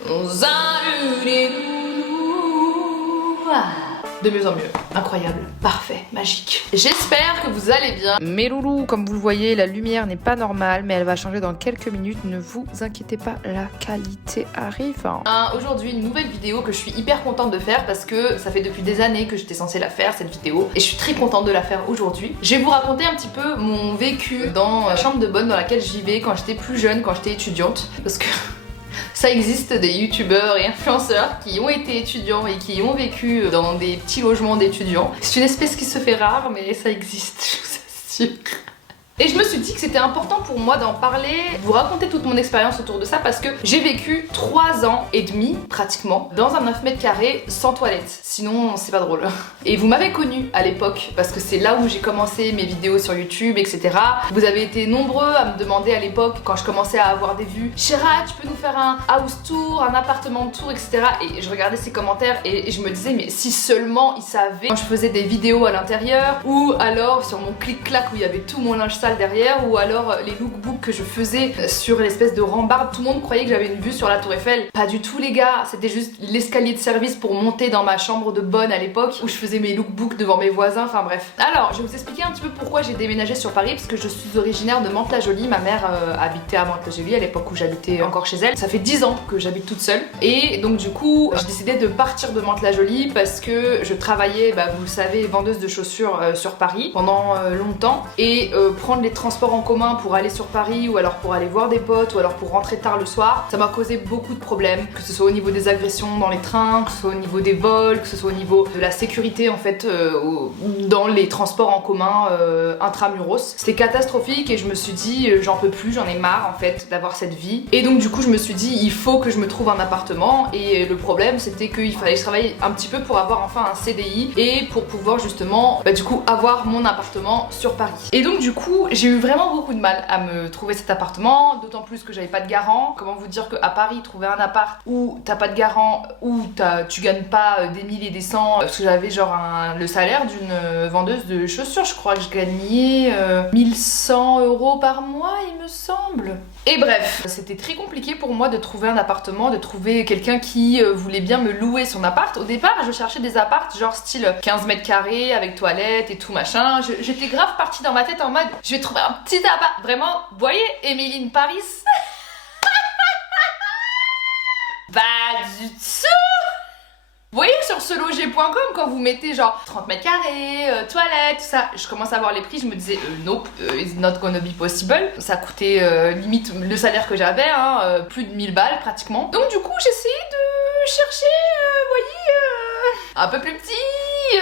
De mieux en mieux, incroyable, parfait, magique. J'espère que vous allez bien. Mes loulous, comme vous le voyez, la lumière n'est pas normale, mais elle va changer dans quelques minutes. Ne vous inquiétez pas, la qualité arrive. Aujourd'hui, une nouvelle vidéo que je suis hyper contente de faire parce que ça fait depuis des années que j'étais censée la faire, cette vidéo. Et je suis très contente de la faire aujourd'hui. Je vais vous raconter un petit peu mon vécu dans la chambre de bonne dans laquelle je vivais quand j'étais plus jeune, quand j'étais étudiante. Parce que... ça existe des youtubeurs et influenceurs qui ont été étudiants et qui ont vécu dans des petits logements d'étudiants. C'est une espèce qui se fait rare, mais ça existe, je vous assure. Et je me suis dit que c'était important pour moi d'en parler, vous raconter toute mon expérience autour de ça parce que j'ai vécu 3 ans et demi pratiquement dans un 9 mètres carrés sans toilette. Sinon c'est pas drôle. Et vous m'avez connue à l'époque parce que c'est là où j'ai commencé mes vidéos sur YouTube, etc. Vous avez été nombreux à me demander à l'époque quand je commençais à avoir des vues: Chéra, tu peux nous faire un house tour, un appartement tour, etc. Et je regardais ces commentaires et je me disais mais si seulement ils savaient quand je faisais des vidéos à l'intérieur ou alors sur mon clic-clac où il y avait tout mon linge sale derrière ou alors les lookbooks que je faisais sur l'espèce de rambarde. Tout le monde croyait que j'avais une vue sur la tour Eiffel. Pas du tout les gars, c'était juste l'escalier de service pour monter dans ma chambre de bonne à l'époque où je faisais mes lookbooks devant mes voisins, enfin bref. Alors je vais vous expliquer un petit peu pourquoi j'ai déménagé sur Paris parce que je suis originaire de Mantes-la-Jolie. Ma mère habitait à Mantes-la-Jolie à l'époque où j'habitais encore chez elle. Ça fait 10 ans que j'habite toute seule et donc du coup j'ai décidé de partir de Mantes-la-Jolie parce que je travaillais, vous le savez, vendeuse de chaussures sur Paris pendant longtemps et prendre les transports en commun pour aller sur Paris ou alors pour aller voir des potes ou alors pour rentrer tard le soir, ça m'a causé beaucoup de problèmes, que ce soit au niveau des agressions dans les trains, que ce soit au niveau des vols, que ce soit au niveau de la sécurité en fait dans les transports en commun intramuros. C'était catastrophique et je me suis dit j'en peux plus, j'en ai marre en fait d'avoir cette vie. Et donc du coup je me suis dit il faut que je me trouve un appartement et le problème c'était qu'il fallait que je travaille un petit peu pour avoir enfin un CDI et pour pouvoir justement du coup avoir mon appartement sur Paris. Et donc du coup j'ai eu vraiment beaucoup de mal à me trouver cet appartement, d'autant plus que j'avais pas de garant. Comment vous dire qu'à Paris trouver un appart où t'as pas de garant, où tu gagnes pas des 1000 et des 100, parce que j'avais genre le salaire d'une vendeuse de chaussures, je crois que je gagnais 1100 € par mois il me semble. Et bref, c'était très compliqué pour moi de trouver un appartement, de trouver quelqu'un qui voulait bien me louer son appart. Au départ, je cherchais des apparts genre style 15 mètres carrés avec toilette et tout machin. J'étais grave partie dans ma tête en mode je vais trouver un petit appart. Vraiment, vous voyez Emeline Paris? Pas du tout. Vous voyez sur seloger.com quand vous mettez genre 30 mètres carrés, toilette, tout ça, je commence à voir les prix, je me disais nope, it's not gonna be possible. Ça coûtait limite le salaire que j'avais, plus de 1000 balles pratiquement. Donc du coup j'essayais de chercher, un peu plus petit,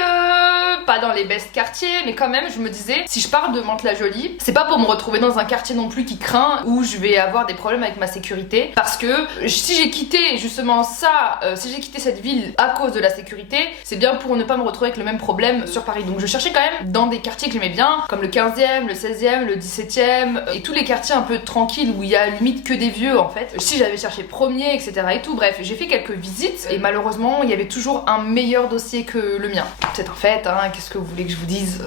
pas dans les best quartiers, mais quand même je me disais si je pars de Mantes-la-Jolie, c'est pas pour me retrouver dans un quartier non plus qui craint où je vais avoir des problèmes avec ma sécurité, parce que si j'ai quitté justement ça, si j'ai quitté cette ville à cause de la sécurité, c'est bien pour ne pas me retrouver avec le même problème sur Paris. Donc je cherchais quand même dans des quartiers que j'aimais bien, comme le 15e, le 16e, le 17e et tous les quartiers un peu tranquilles où il y a limite que des vieux en fait. Si j'avais cherché premier, etc. et tout, bref, j'ai fait quelques visites et malheureusement il y avait toujours un meilleur dossier que le mien. C'est un fait, qu'est-ce que vous voulez que je vous dise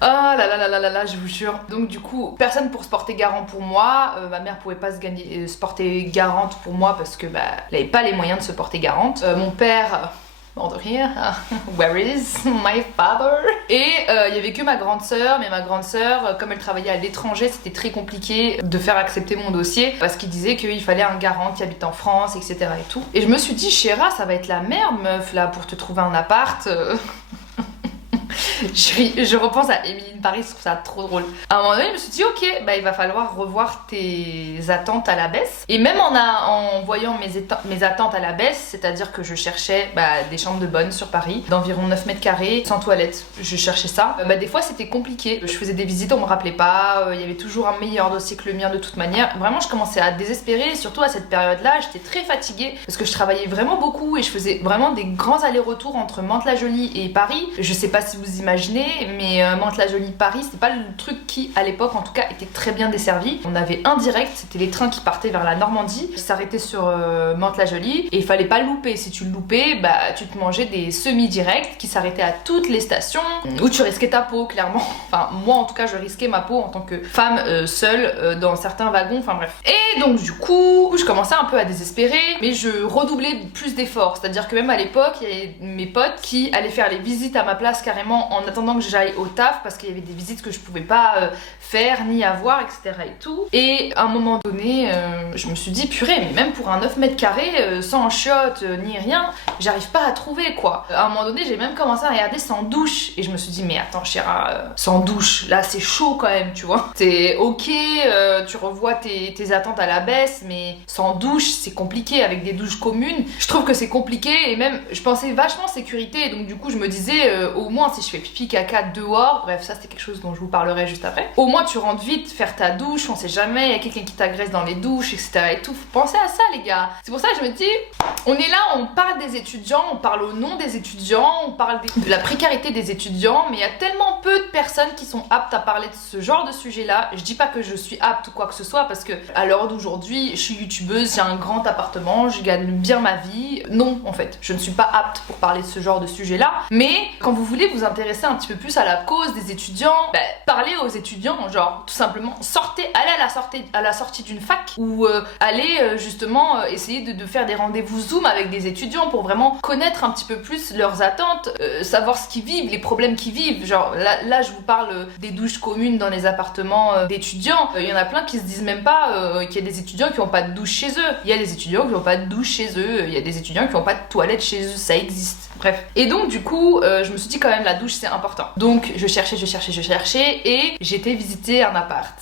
Ah là là là là là là, je vous jure. Donc du coup, personne pour se porter garant pour moi. Ma mère pouvait pas se porter garante pour moi parce que elle avait pas les moyens de se porter garante. Mon père... mort de rire. Where is my father? Et il y avait que ma grande sœur, mais ma grande sœur, comme elle travaillait à l'étranger, c'était très compliqué de faire accepter mon dossier parce qu'il disait qu'il fallait un garant qui habite en France, etc. et tout. Et je me suis dit, Chéra, ça va être la merde, meuf, là, pour te trouver un appart. Je repense à Emeline Paris, je trouve ça trop drôle. À un moment donné, je me suis dit, ok, il va falloir revoir tes attentes à la baisse. Et même en voyant mes attentes à la baisse, c'est-à-dire que je cherchais des chambres de bonne sur Paris, d'environ 9 mètres carrés, sans toilette, je cherchais ça. Des fois, c'était compliqué. Je faisais des visites, on me rappelait pas, il y avait toujours un meilleur dossier que le mien de toute manière. Vraiment, je commençais à désespérer, surtout à cette période-là, j'étais très fatiguée parce que je travaillais vraiment beaucoup et je faisais vraiment des grands allers-retours entre Mantes-la-Jolie et Paris. Je sais pas si vous imaginez imaginer, mais Mantes-la-Jolie Paris, c'est pas le truc qui, à l'époque en tout cas, était très bien desservi. On avait un direct, c'était les trains qui partaient vers la Normandie, qui s'arrêtaient sur Mantes-la-Jolie, et il fallait pas le louper. Si tu le loupais, bah tu te mangeais des semi-directs qui s'arrêtaient à toutes les stations, où tu risquais ta peau, clairement. Enfin, moi en tout cas, je risquais ma peau en tant que femme seule dans certains wagons, enfin bref. Et donc du coup, je commençais un peu à désespérer, mais je redoublais plus d'efforts. C'est-à-dire que même à l'époque, il y avait mes potes qui allaient faire les visites à ma place carrément en attendant que j'aille au taf, parce qu'il y avait des visites que je pouvais pas faire ni avoir, etc. et tout. Et à un moment donné, je me suis dit, purée, mais même pour un 9 mètres carrés, sans chiottes ni rien, j'arrive pas à trouver quoi. À un moment donné, j'ai même commencé à regarder sans douche, et je me suis dit, mais attends Chéra, sans douche, là c'est chaud quand même, tu vois. C'est ok, tu revois tes attentes à la baisse, mais sans douche, c'est compliqué avec des douches communes. Je trouve que c'est compliqué, et même, je pensais vachement sécurité, donc du coup, je me disais, au moins si je fais pipi caca dehors, bref, ça c'était quelque chose dont je vous parlerai juste après. Au moins tu rentres vite faire ta douche, on sait jamais, il y a quelqu'un qui t'agresse dans les douches, etc. et tout. Faut penser à ça, les gars. C'est pour ça que je me dis, on est là, on parle des étudiants, on parle au nom des étudiants, on parle de la précarité des étudiants, mais il y a tellement peu de personnes qui sont aptes à parler de ce genre de sujet-là. Je dis pas que je suis apte ou quoi que ce soit, parce que à l'heure d'aujourd'hui, je suis youtubeuse, j'ai un grand appartement, je gagne bien ma vie. Non, en fait, je ne suis pas apte pour parler de ce genre de sujet-là. Mais quand vous voulez vous intéresser un petit peu plus à la cause des étudiants, parlez aux étudiants, genre tout simplement sortez, allez à la sortie d'une fac, ou allez justement essayer de faire des rendez-vous Zoom avec des étudiants pour vraiment connaître un petit peu plus leurs attentes, savoir ce qu'ils vivent, les problèmes qu'ils vivent. Genre là je vous parle des douches communes dans les appartements d'étudiants. Il y en a plein qui se disent même pas qu'il y a des étudiants qui n'ont pas de douche chez eux. Il y a des étudiants qui n'ont pas de douche chez eux. Il y a des étudiants qui n'ont pas de toilette chez eux. Ça existe. Bref. Et donc du coup, je me suis dit quand même la douche c'est important. Donc je cherchais et j'ai été visiter un appart.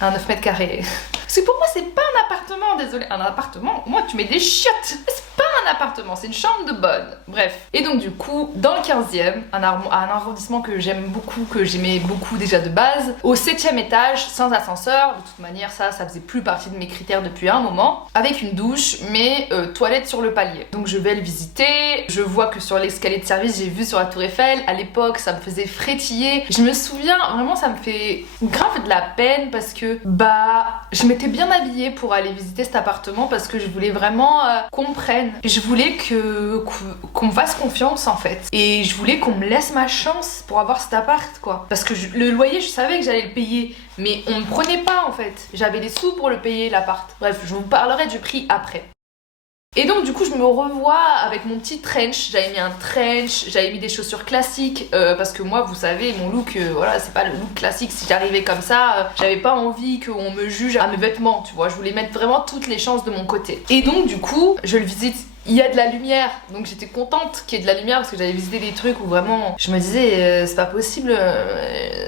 Un 9 mètres carrés. Parce que pour moi c'est pas un appartement, désolé. Un appartement, au moins tu mets des chiottes. C'est pas un appartement, c'est une chambre de bonne. Bref. Et donc du coup, dans le 15e, un arrondissement que j'aime beaucoup, que j'aimais beaucoup déjà de base, au 7e étage, sans ascenseur, de toute manière ça faisait plus partie de mes critères depuis un moment, avec une douche, mais toilette sur le palier. Donc je vais le visiter, je vois que sur l'escalier de service, j'ai vu sur la tour Eiffel, à l'époque ça me faisait frétiller. Je me souviens, vraiment ça me fait grave de la peine, parce que je m'étais bien habillée pour aller visiter cet appartement, parce que je voulais vraiment qu'on me prenne. Je voulais qu'on me fasse confiance en fait. Et je voulais qu'on me laisse ma chance pour avoir cet appart quoi. Parce que le loyer, je savais que j'allais le payer, mais on me prenait pas en fait. J'avais des sous pour le payer l'appart. Bref, je vous parlerai du prix après. Et donc du coup je me revois avec mon petit trench, j'avais mis un trench, j'avais mis des chaussures classiques, parce que moi vous savez mon look, voilà c'est pas le look classique, si j'arrivais comme ça, j'avais pas envie qu'on me juge à mes vêtements, tu vois, je voulais mettre vraiment toutes les chances de mon côté. Et donc du coup je le visite, il y a de la lumière, donc j'étais contente qu'il y ait de la lumière, parce que j'avais visité des trucs où vraiment je me disais c'est pas possible,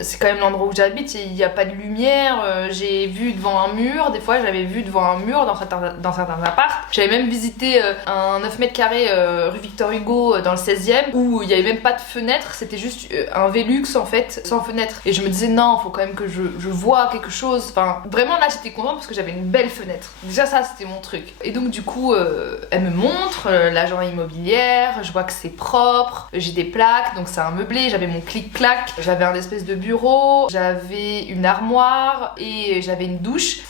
c'est quand même l'endroit où j'habite, il n'y a pas de lumière, j'ai vu devant un mur, des fois j'avais vu devant un mur dans certains apparts. J'avais même visité un 9 mètres carrés rue Victor Hugo dans le 16e, où il n'y avait même pas de fenêtre, c'était juste un Velux en fait, sans fenêtre. Et je me disais non, faut quand même que je vois quelque chose, enfin vraiment là j'étais contente parce que j'avais une belle fenêtre. Déjà ça c'était mon truc. Et donc du coup elle me montre l'agent immobilière, je vois que c'est propre, j'ai des plaques, donc c'est un meublé, j'avais mon clic-clac, j'avais un espèce de bureau, j'avais une armoire et j'avais une douche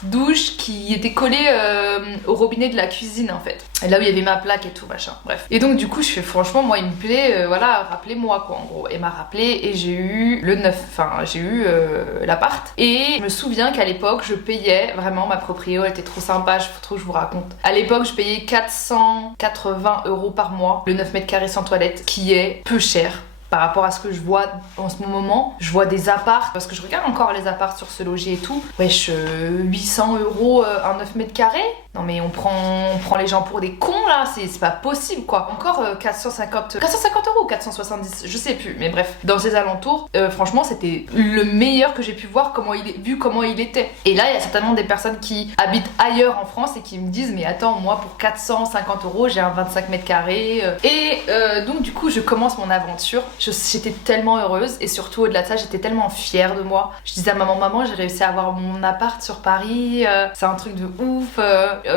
qui était collée au robinet de la cuisine en fait. Et là où il y avait ma plaque et tout machin, bref. Et donc du coup je fais franchement moi il me plaît, voilà, rappelez-moi quoi en gros. Et m'a rappelé et j'ai eu l'appart. Et je me souviens qu'à l'époque je payais, vraiment ma proprio elle était trop sympa, faut trop que je vous raconte. À l'époque je payais 480 € par mois, le 9 mètres carrés sans toilette, qui est peu cher par rapport à ce que je vois en ce moment. Je vois des apparts, parce que je regarde encore les apparts sur ce logis et tout. Wesh, 800 € un 9 mètres carrés. Non mais on prend les gens pour des cons là, c'est pas possible quoi. Encore 450 € 470, je sais plus, mais bref, dans ces alentours, franchement c'était le meilleur que j'ai pu voir, comment il était. Et là il y a certainement des personnes qui habitent ailleurs en France et qui me disent mais attends, moi pour 450 € j'ai un 25 mètres carrés. Et donc du coup je commence mon aventure. J'étais tellement heureuse, et surtout au-delà de ça j'étais tellement fière de moi. Je disais à maman j'ai réussi à avoir mon appart sur Paris, c'est un truc de ouf.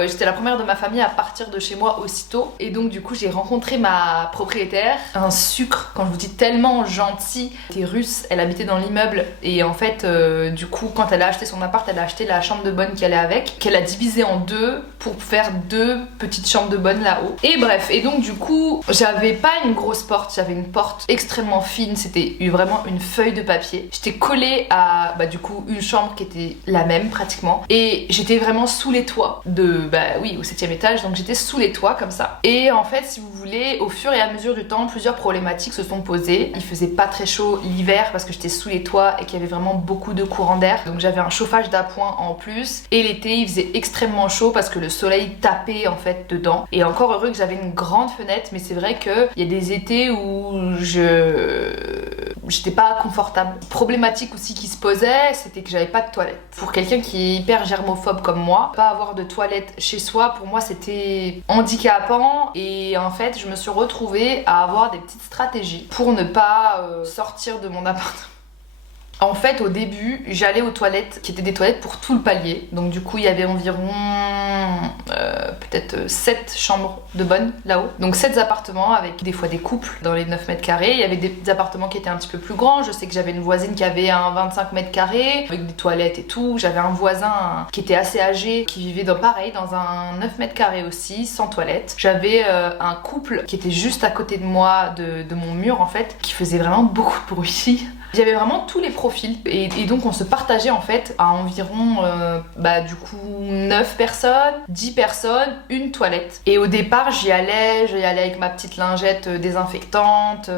J'étais la première de ma famille à partir de chez moi aussitôt. Et donc du coup j'ai rencontré ma propriétaire, un sucre, quand je vous dis tellement gentil. Elle était russe, elle habitait dans l'immeuble et en fait du coup quand elle a acheté son appart, elle a acheté la chambre de bonne qui allait avec, qu'elle a divisée en deux pour faire 2 petites chambres de bonne là-haut. Et bref, et donc du coup j'avais pas une grosse porte, j'avais une porte extrêmement fine, c'était vraiment une feuille de papier. J'étais collée à du coup une chambre qui était la même pratiquement et j'étais vraiment sous les toits de au 7e étage, donc j'étais sous les toits comme ça. Et en fait si vous voulez, au fur et à mesure du temps, plusieurs problématiques se sont posées. Il faisait pas très chaud l'hiver parce que j'étais sous les toits et qu'il y avait vraiment beaucoup de courant d'air, donc j'avais un chauffage d'appoint en plus. Et l'été il faisait extrêmement chaud parce que le soleil tapait en fait dedans. Et encore heureux que j'avais une grande fenêtre, mais c'est vrai qu'il y a des étés où j'étais pas confortable. Problématique aussi qui se posait, c'était que j'avais pas de toilette. Pour quelqu'un qui est hyper germophobe comme moi, pas avoir de toilette chez soi, pour moi c'était handicapant. Et en fait je me suis retrouvée à avoir des petites stratégies pour ne pas sortir de mon appartement. En fait, au début, j'allais aux toilettes qui étaient des toilettes pour tout le palier. Donc du coup, il y avait environ peut-être 7 chambres de bonne là-haut. Donc 7 appartements avec des fois des couples dans les 9 mètres carrés. Il y avait des appartements qui étaient un petit peu plus grands. Je sais que j'avais une voisine qui avait un 25 mètres carrés avec des toilettes et tout. J'avais un voisin qui était assez âgé qui vivait dans un 9 mètres carrés aussi, sans toilette. J'avais un couple qui était juste à côté de moi, de mon mur en fait, qui faisait vraiment beaucoup de bruit. J'avais vraiment tous les profils et donc on se partageait en fait à environ du coup 9 personnes, 10 personnes, une toilette. Et au départ j'y allais avec ma petite lingette désinfectante,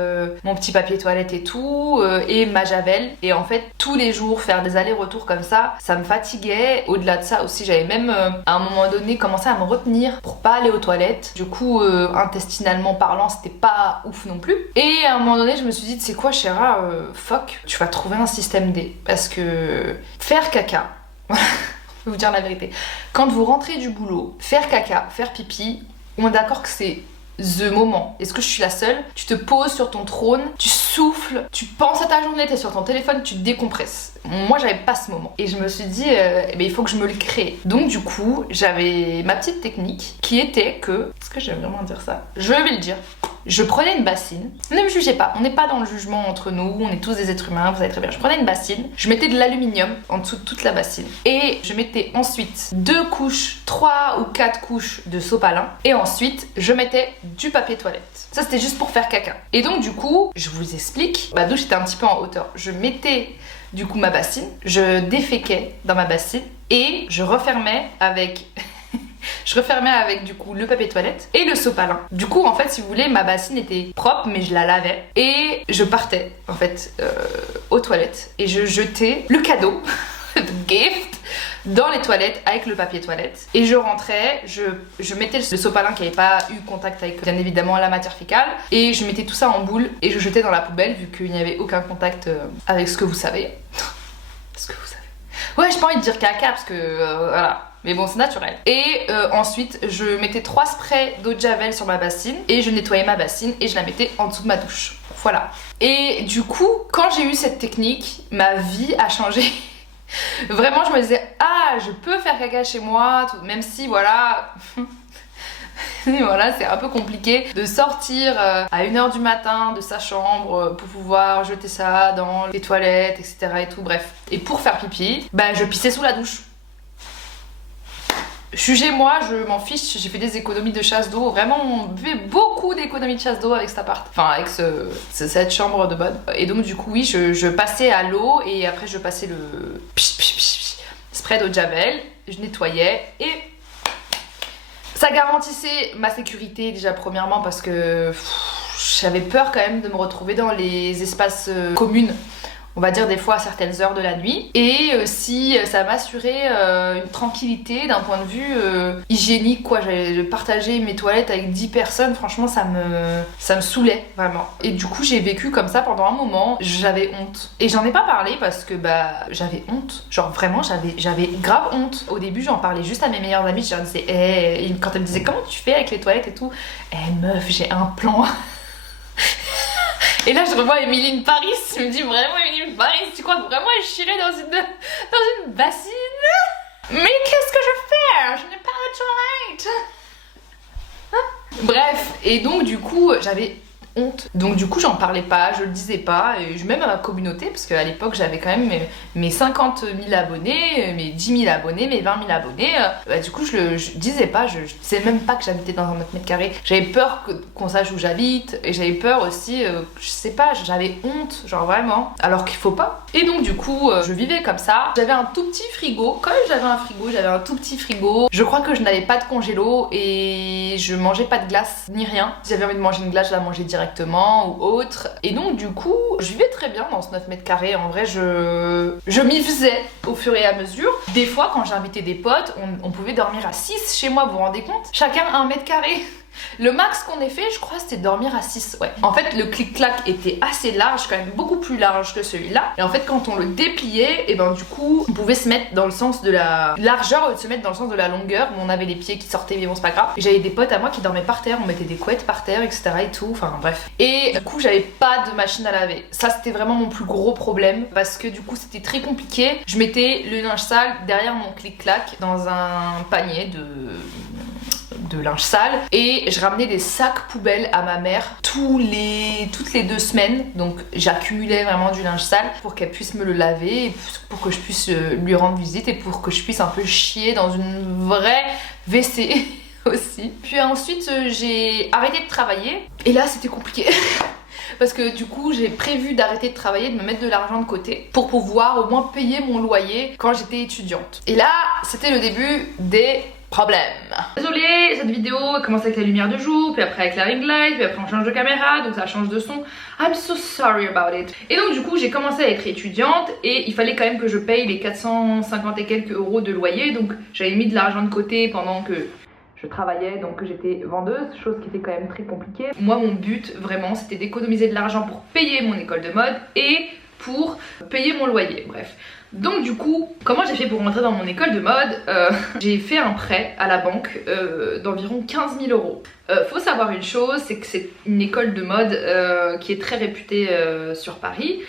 mon petit papier toilette et tout, et ma javel. Et en fait tous les jours faire des allers-retours comme ça me fatiguait. Au-delà de ça aussi j'avais même à un moment donné commencé à me retenir pour pas aller aux toilettes. Du coup intestinalement parlant c'était pas ouf non plus. Et à un moment donné je me suis dit c'est quoi Chéra, fuck, tu vas trouver un système D. Parce que faire caca, je vais vous dire la vérité, quand vous rentrez du boulot, faire caca, faire pipi, on est d'accord que c'est the moment. Est-ce que je suis la seule? Tu te poses sur ton trône, tu souffles, tu penses à ta journée, t'es sur ton téléphone, tu te décompresses. Moi j'avais pas ce moment et je me suis dit il faut que je me le crée. Donc du coup j'avais ma petite technique qui était que, est-ce que je vais vraiment dire ça? Je vais le dire. Je prenais une bassine, ne me jugez pas, on n'est pas dans le jugement entre nous, on est tous des êtres humains, vous savez très bien. Je prenais une bassine, je mettais de l'aluminium en dessous de toute la bassine et je mettais ensuite 2 couches, 3 ou 4 couches de sopalin et ensuite je mettais du papier toilette. Ça c'était juste pour faire caca. Et donc du coup, je vous explique, ma douche était un petit peu en hauteur. Je mettais du coup ma bassine, je déféquais dans ma bassine et je refermais avec du coup le papier toilette et le sopalin. Du coup en fait si vous voulez ma bassine était propre mais je la lavais et je partais en fait aux toilettes et je jetais le cadeau, le gift, dans les toilettes avec le papier toilette et je rentrais, je mettais le sopalin qui n'avait pas eu contact avec bien évidemment la matière fécale et je mettais tout ça en boule et je jetais dans la poubelle vu qu'il n'y avait aucun contact avec ce que vous savez. Ce que vous savez. Ouais, j'ai pas envie de dire caca parce que voilà. Mais bon, c'est naturel. Et ensuite, je mettais 3 sprays d'eau de javel sur ma bassine et je nettoyais ma bassine et je la mettais en dessous de ma douche. Voilà. Et du coup, quand j'ai eu cette technique, ma vie a changé. Vraiment, je me disais, ah, je peux faire caca chez moi, tout, même si, voilà... Et voilà, c'est un peu compliqué de sortir à 1h du matin de sa chambre pour pouvoir jeter ça dans les toilettes, etc. et tout, bref. Et pour faire pipi, je pissais sous la douche. Jugez-moi, je m'en fiche, j'ai fait des économies de chasse d'eau, vraiment on fait beaucoup d'économies de chasse d'eau avec cet appart, enfin avec cette chambre de bonne. Et donc du coup oui, je passais à l'eau et après je passais le spray d'eau de javel, je nettoyais et ça garantissait ma sécurité déjà premièrement parce que j'avais peur quand même de me retrouver dans les espaces communs. On va dire des fois à certaines heures de la nuit. Et si ça m'assurait une tranquillité d'un point de vue hygiénique, quoi. J'allais partager mes toilettes avec 10 personnes, franchement ça me saoulait vraiment. Et du coup j'ai vécu comme ça pendant un moment, j'avais honte. Et j'en ai pas parlé parce que j'avais honte. Genre vraiment j'avais grave honte. Au début j'en parlais juste à mes meilleures amies, je leur disais quand elles me disaient comment tu fais avec les toilettes et tout, meuf j'ai un plan. Et là je revois Émilie Paris, je me dis vraiment Émilie Paris, tu crois vraiment elle chierait dans une bassine? Mais qu'est-ce que je fais? Je n'ai pas too late. Bref, et donc du coup j'avais honte. Donc du coup j'en parlais pas, je le disais pas, et même à ma communauté, parce qu'à l'époque j'avais quand même mes 50 000 abonnés, mes 10 000 abonnés, mes 20 000 abonnés. Du coup je disais pas, je disais même pas que j'habitais dans un 9 mètres carrés. J'avais peur qu'on sache où j'habite, et j'avais peur aussi, je sais pas, j'avais honte, genre vraiment, alors qu'il faut pas. Et donc du coup je vivais comme ça. J'avais un tout petit frigo, quand même j'avais un frigo, j'avais un tout petit frigo. Je crois que je n'avais pas de congélo et je mangeais pas de glace ni rien. Si j'avais envie de manger une glace, je la mangeais directement ou autre. Et donc du coup je vivais très bien dans ce 9 mètres carrés. En vrai je m'y faisais au fur et à mesure. Des fois quand j'invitais des potes, on pouvait dormir à 6 chez moi, vous vous rendez compte? Chacun 1 mètre carré. Le max qu'on ait fait, je crois, c'était dormir à 6. Ouais. En fait, le clic-clac était assez large, quand même beaucoup plus large que celui-là. Et en fait, quand on le dépliait, et ben du coup, on pouvait se mettre dans le sens de la largeur ou se mettre dans le sens de la longueur. Où on avait les pieds qui sortaient, mais bon, c'est pas grave. Et j'avais des potes à moi qui dormaient par terre, on mettait des couettes par terre, etc. et tout. Enfin bref. Et du coup, j'avais pas de machine à laver. Ça, c'était vraiment mon plus gros problème parce que du coup, c'était très compliqué. Je mettais le linge sale derrière mon clic-clac dans un panier de linge sale et je ramenais des sacs poubelles à ma mère toutes les 2 semaines. Donc j'accumulais vraiment du linge sale pour qu'elle puisse me le laver et pour que je puisse lui rendre visite et pour que je puisse un peu chier dans une vraie WC aussi. Puis ensuite j'ai arrêté de travailler et là c'était compliqué. Parce que du coup j'ai prévu d'arrêter de travailler, de me mettre de l'argent de côté pour pouvoir au moins payer mon loyer quand j'étais étudiante. Et là c'était le début des problème. Désolée, cette vidéo elle commence avec la lumière de jour, puis après avec la ring light, puis après on change de caméra, donc ça change de son. I'm so sorry about it. Et donc du coup j'ai commencé à être étudiante et il fallait quand même que je paye les 450 et quelques euros de loyer, donc j'avais mis de l'argent de côté pendant que je travaillais, donc que j'étais vendeuse, chose qui était quand même très compliquée. Moi mon but vraiment c'était d'économiser de l'argent pour payer mon école de mode et pour payer mon loyer, bref. Donc du coup, comment j'ai fait pour rentrer dans mon école de mode? J'ai fait un prêt à la banque d'environ 15 000 euros. Faut savoir une chose, c'est que c'est une école de mode qui est très réputée sur Paris,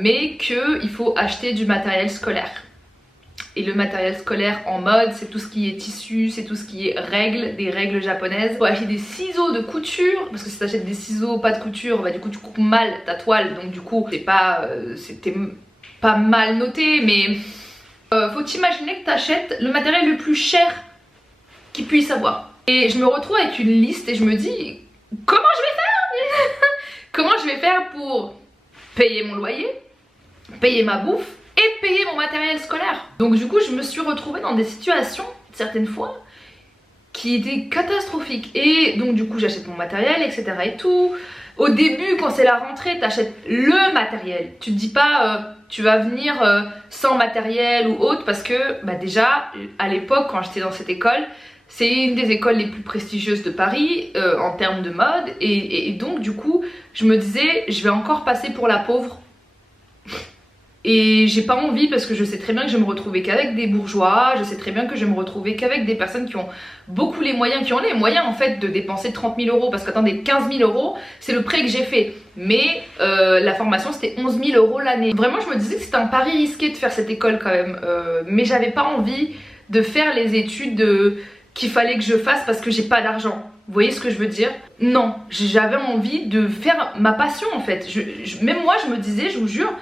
mais qu'il faut acheter du matériel scolaire. Et le matériel scolaire en mode, c'est tout ce qui est tissu, c'est tout ce qui est règles, des règles japonaises. Faut acheter des ciseaux de couture, parce que si t'achètes des ciseaux pas de couture, bah du coup tu coupes mal ta toile, donc du coup c'était pas mal noté, mais faut t'imaginer que t'achètes le matériel le plus cher qu'il puisse avoir. Et je me retrouve avec une liste et je me dis, comment je vais faire? Comment je vais faire pour payer mon loyer, payer ma bouffe et payer mon matériel scolaire? Donc du coup je me suis retrouvée dans des situations, certaines fois, qui étaient catastrophiques. Et donc du coup j'achète mon matériel, etc. et tout. Au début quand c'est la rentrée, t'achètes le matériel. Tu te dis pas tu vas venir sans matériel ou autre, parce que bah déjà à l'époque quand j'étais dans cette école, c'est une des écoles les plus prestigieuses de Paris en termes de mode et donc du coup je me disais je vais encore passer pour la pauvre. Et j'ai pas envie parce que je sais très bien que je vais me retrouver qu'avec des bourgeois, je sais très bien que je vais me retrouver qu'avec des personnes qui ont beaucoup les moyens, qui ont les moyens en fait de dépenser 30 000 euros, parce qu'attendez, 15 000 euros c'est le prêt que j'ai fait, mais la formation c'était 11 000 euros l'année. Vraiment je me disais que c'était un pari risqué de faire cette école quand même, mais j'avais pas envie de faire les études qu'il fallait que je fasse parce que j'ai pas d'argent. Vous voyez ce que je veux dire? Non, j'avais envie de faire ma passion en fait. Même moi je me disais, je vous jure,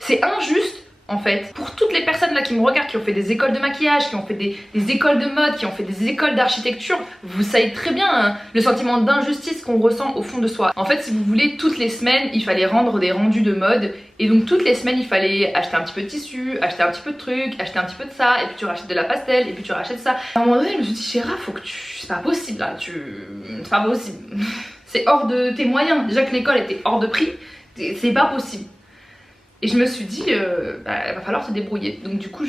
c'est injuste en fait pour toutes les personnes là qui me regardent, qui ont fait des écoles de maquillage, qui ont fait des écoles de mode, qui ont fait des écoles d'architecture. Vous savez très bien hein, le sentiment d'injustice qu'on ressent au fond de soi. En fait si vous voulez, toutes les semaines il fallait rendre des rendus de mode, et donc toutes les semaines il fallait acheter un petit peu de tissu, acheter un petit peu de trucs, acheter un petit peu de ça, et puis tu rachètes de la pastel, et puis tu rachètes ça. À un moment donné je me suis dit Chéra, faut que c'est pas possible là, c'est pas possible. C'est hors de tes moyens, déjà que l'école était hors de prix, c'est pas possible. Et je me suis dit, bah, va falloir se débrouiller. Donc du coup,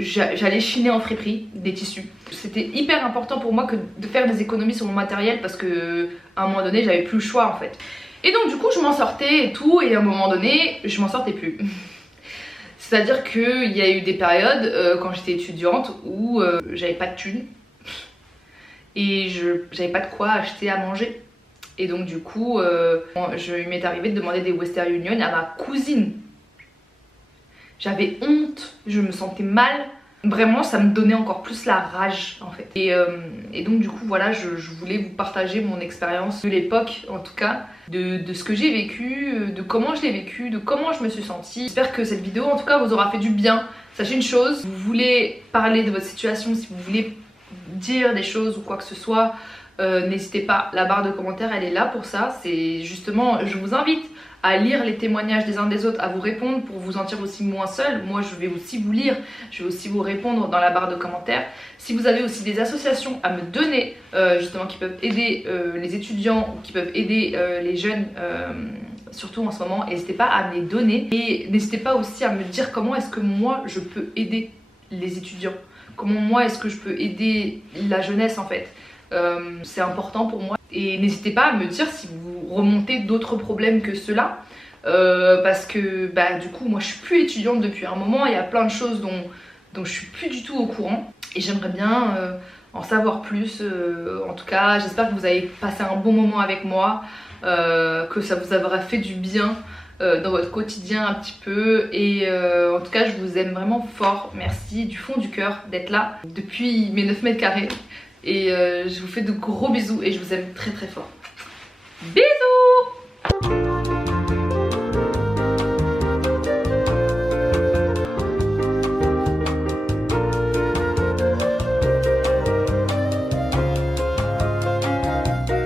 j'allais chiner en friperie des tissus. C'était hyper important pour moi de faire des économies sur mon matériel parce que à un moment donné, j'avais plus le choix en fait. Et donc du coup, je m'en sortais et tout, et à un moment donné, je m'en sortais plus. C'est-à-dire qu'il y a eu des périodes quand j'étais étudiante où j'avais pas de thunes et j'avais pas de quoi acheter à manger. Et donc du coup, il m'est arrivé de demander des Western Union à ma cousine. J'avais honte, je me sentais mal vraiment ça me donnait encore plus la rage en fait. Et donc du coup voilà, je voulais vous partager mon expérience de l'époque en tout cas, de ce que j'ai vécu, de comment je l'ai vécu, de comment je me suis sentie. J'espère que cette vidéo en tout cas vous aura fait du bien. Sachez une chose, vous voulez parler de votre situation, si vous voulez dire des choses ou quoi que ce soit, n'hésitez pas, la barre de commentaires elle est là pour ça. C'est justement, je vous invite à lire les témoignages des uns des autres, à vous répondre pour vous sentir aussi moins seul. Moi je vais aussi vous lire, je vais aussi vous répondre dans la barre de commentaires. Si vous avez aussi des associations à me donner justement qui peuvent aider les étudiants, qui peuvent aider les jeunes surtout en ce moment, n'hésitez pas à me les donner. Et n'hésitez pas aussi à me dire comment est-ce que moi je peux aider les étudiants, comment moi est-ce que je peux aider la jeunesse en fait. C'est important pour moi. Et n'hésitez pas à me dire si vous remontez d'autres problèmes que ceux-là. Parce que bah, du coup moi je suis plus étudiante depuis un moment. Il y a plein de choses dont je suis plus du tout au courant. Et j'aimerais bien en savoir plus. En tout cas j'espère que vous avez passé un bon moment avec moi. Que ça vous aura fait du bien dans votre quotidien un petit peu. Et en tout cas je vous aime vraiment fort. Merci du fond du cœur d'être là depuis mes 9 mètres carrés. Et je vous fais de gros bisous et je vous aime très très fort. Bisous!